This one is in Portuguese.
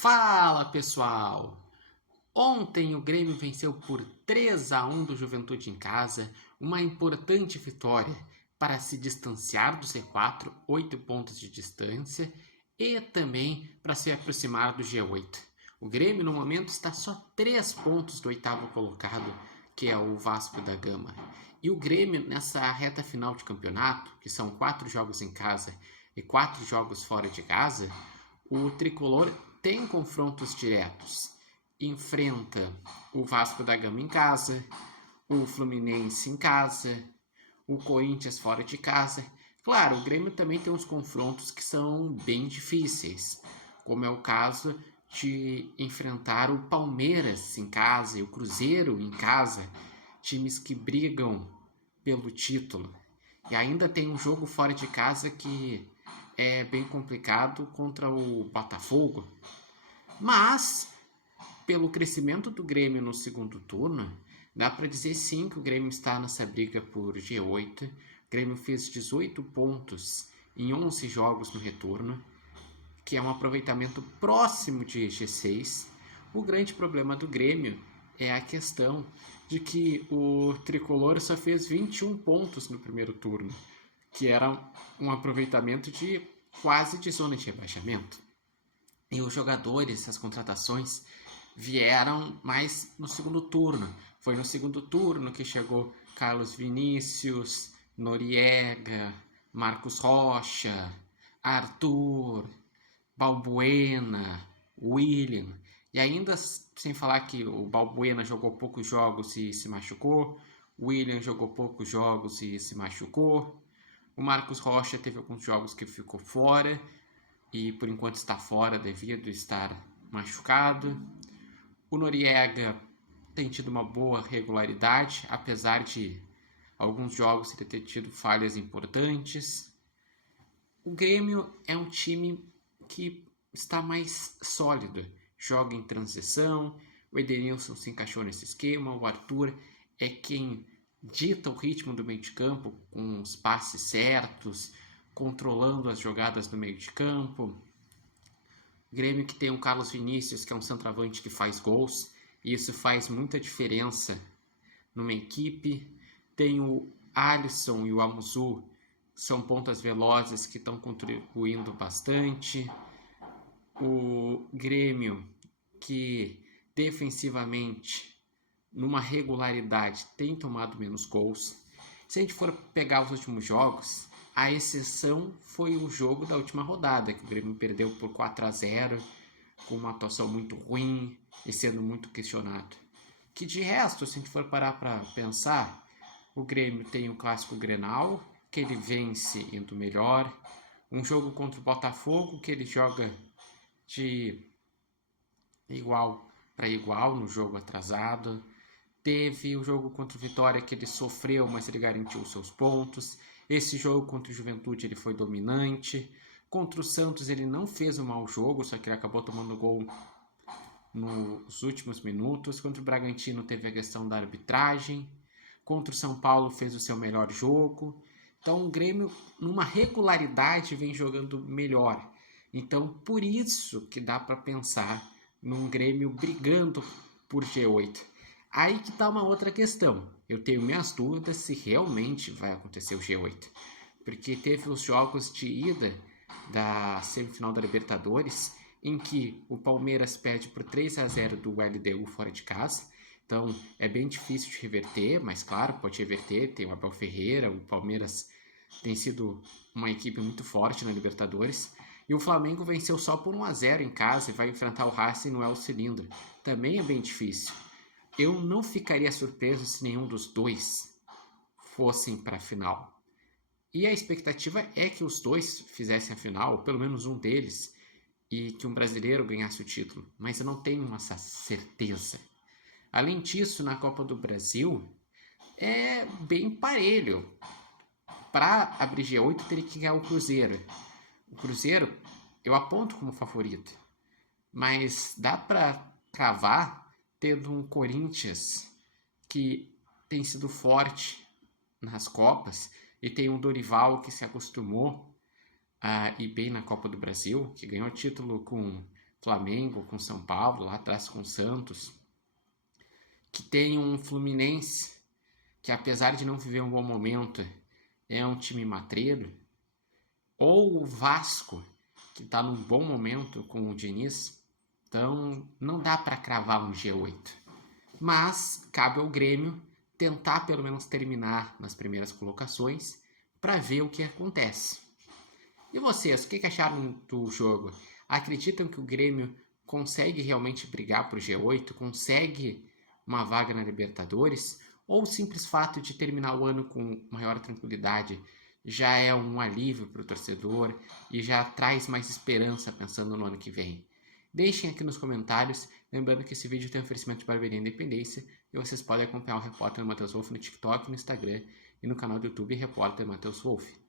Fala pessoal! Ontem o Grêmio venceu por 3-1 do Juventude em casa, uma importante vitória para se distanciar do C4, 8 pontos de distância, e também para se aproximar do G8. O Grêmio no momento está só 3 pontos do oitavo colocado, que é o Vasco da Gama. E o Grêmio nessa reta final de campeonato, que são 4 jogos em casa e 4 jogos fora de casa, o tricolor tem confrontos diretos. Enfrenta o Vasco da Gama em casa, o Fluminense em casa, o Corinthians fora de casa. Claro, o Grêmio também tem uns confrontos que são bem difíceis, como é o caso de enfrentar o Palmeiras em casa e o Cruzeiro em casa, times que brigam pelo título. E ainda tem um jogo fora de casa que é bem complicado contra o Botafogo. Mas, pelo crescimento do Grêmio no segundo turno, dá para dizer sim que o Grêmio está nessa briga por G8. O Grêmio fez 18 pontos em 11 jogos no retorno, que é um aproveitamento próximo de G6. O grande problema do Grêmio é a questão de que o tricolor só fez 21 pontos no primeiro turno, que era um aproveitamento de quase de zona de rebaixamento. E os jogadores, as contratações, vieram mais no segundo turno. Foi no segundo turno que chegou Carlos Vinícius, Noriega, Marcos Rocha, Arthur, Balbuena, William. E ainda sem falar que o Balbuena jogou poucos jogos e se machucou, o William jogou poucos jogos e se machucou, o Marcos Rocha teve alguns jogos que ficou fora e por enquanto está fora devido a estar machucado. O Noriega tem tido uma boa regularidade, apesar de alguns jogos ele ter tido falhas importantes. O Grêmio é um time que está mais sólido, joga em transição, o Edenilson se encaixou nesse esquema, o Arthur é quem dita o ritmo do meio de campo com os passes certos, controlando as jogadas do meio de campo. O Grêmio que tem o Carlos Vinícius, que é um centroavante que faz gols, e isso faz muita diferença numa equipe. Tem o Alisson e o Amuzu, são pontas velozes que estão contribuindo bastante. O Grêmio, que defensivamente, numa regularidade, tem tomado menos gols. Se a gente for pegar os últimos jogos, a exceção foi o jogo da última rodada, que o Grêmio perdeu por 4-0, com uma atuação muito ruim e sendo muito questionado. Que de resto, se a gente for parar para pensar, o Grêmio tem o clássico Grenal, que ele vence indo melhor. Um jogo contra o Botafogo, que ele joga de igual para igual no jogo atrasado. Teve o jogo contra o Vitória, que ele sofreu, mas ele garantiu os seus pontos. Esse jogo contra o Juventude ele foi dominante. Contra o Santos ele não fez um mau jogo, só que ele acabou tomando gol nos últimos minutos. Contra o Bragantino teve a questão da arbitragem. Contra o São Paulo fez o seu melhor jogo. Então o Grêmio, numa regularidade, vem jogando melhor. Então por isso que dá para pensar num Grêmio brigando por G8. Aí que tá uma outra questão. Eu tenho minhas dúvidas se realmente vai acontecer o G8. Porque teve os jogos de ida da semifinal da Libertadores, em que o Palmeiras perde por 3-0 do LDU fora de casa. Então é bem difícil de reverter, mas claro, pode reverter. Tem o Abel Ferreira, o Palmeiras tem sido uma equipe muito forte na Libertadores. E o Flamengo venceu só por 1-0 em casa e vai enfrentar o Racing no El Cilindro. Também é bem difícil. Eu não ficaria surpreso se nenhum dos dois fossem para a final. E a expectativa é que os dois fizessem a final, ou pelo menos um deles, e que um brasileiro ganhasse o título. Mas eu não tenho essa certeza. Além disso, na Copa do Brasil, é bem parelho. Para abrir G8, teria que ganhar o Cruzeiro. O Cruzeiro eu aponto como favorito, mas dá para cravar tendo um Corinthians que tem sido forte nas Copas e tem um Dorival que se acostumou a ir bem na Copa do Brasil, que ganhou título com Flamengo com São Paulo, lá atrás com Santos, que tem um Fluminense que, apesar de não viver um bom momento, é um time matreiro, ou o Vasco, que está num bom momento com o Diniz. Então não dá para cravar um G8. Mas cabe ao Grêmio tentar pelo menos terminar nas primeiras colocações para ver o que acontece. E vocês, o que acharam do jogo? Acreditam que o Grêmio consegue realmente brigar por G8? Consegue uma vaga na Libertadores? Ou o simples fato de terminar o ano com maior tranquilidade já é um alívio para o torcedor e já traz mais esperança pensando no ano que vem? Deixem aqui nos comentários, lembrando que esse vídeo tem oferecimento de Barbearia Independência e vocês podem acompanhar o Repórter Matheus Wolff no TikTok, no Instagram e no canal do YouTube Repórter Matheus Wolff.